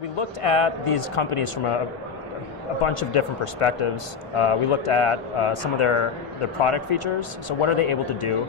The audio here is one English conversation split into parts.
We looked at these companies from a bunch of different perspectives. We looked at some of their product features. So what are they able to do?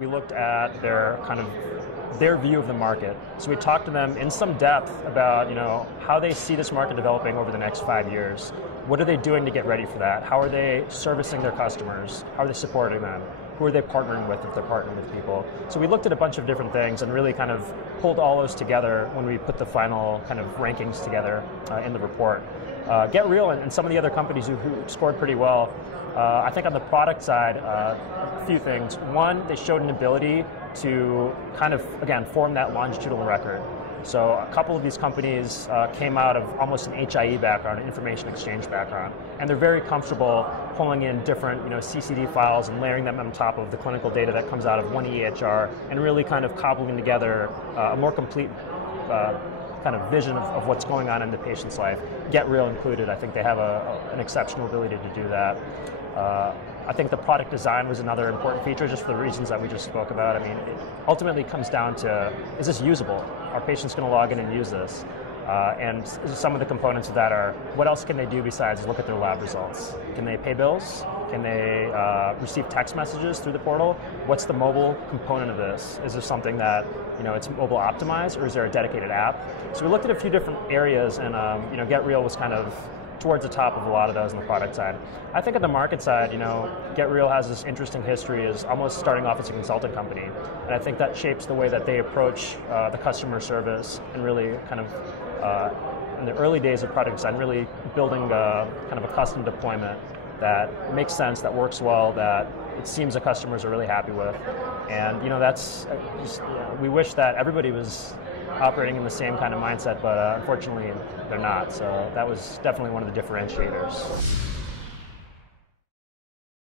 We looked at their view of the market. So we talked to them in some depth about how they see this market developing over the next 5 years. What are they doing to get ready for that? How are they servicing their customers? How are they supporting them? Who are they partnering with if they're partnering with people? So we looked at a bunch of different things and really kind of pulled all those together when we put the final kind of rankings together in the report. Get Real and some of the other companies who scored pretty well. I think on the product side, a few things. One, they showed an ability to kind of, again, form that longitudinal record. So a couple of these companies came out of almost an HIE background, an information exchange background, and they're very comfortable pulling in different CCD files and layering them on top of the clinical data that comes out of one EHR and really kind of cobbling together a more complete kind of vision of what's going on in the patient's life. Get Real included. I think they have an exceptional ability to do that. I think the product design was another important feature just for the reasons that we just spoke about. I mean, it ultimately comes down to, is this usable? Are patients going to log in and use this? And some of the components of that are, what else can they do besides look at their lab results? Can they pay bills? Can they receive text messages through the portal? What's the mobile component of this? Is there something that, it's mobile optimized, or is there a dedicated app? So we looked at a few different areas, and Get Real was kind of towards the top of a lot of those on the product side. I think on the market side, Get Real has this interesting history as almost starting off as a consulting company. And I think that shapes the way that they approach the customer service and really kind of, in the early days of product design, really building kind of a custom deployment that makes sense, that works well, that it seems the customers are really happy with. And that's just, we wish that everybody was operating in the same kind of mindset, but unfortunately they're not. So that was definitely one of the differentiators.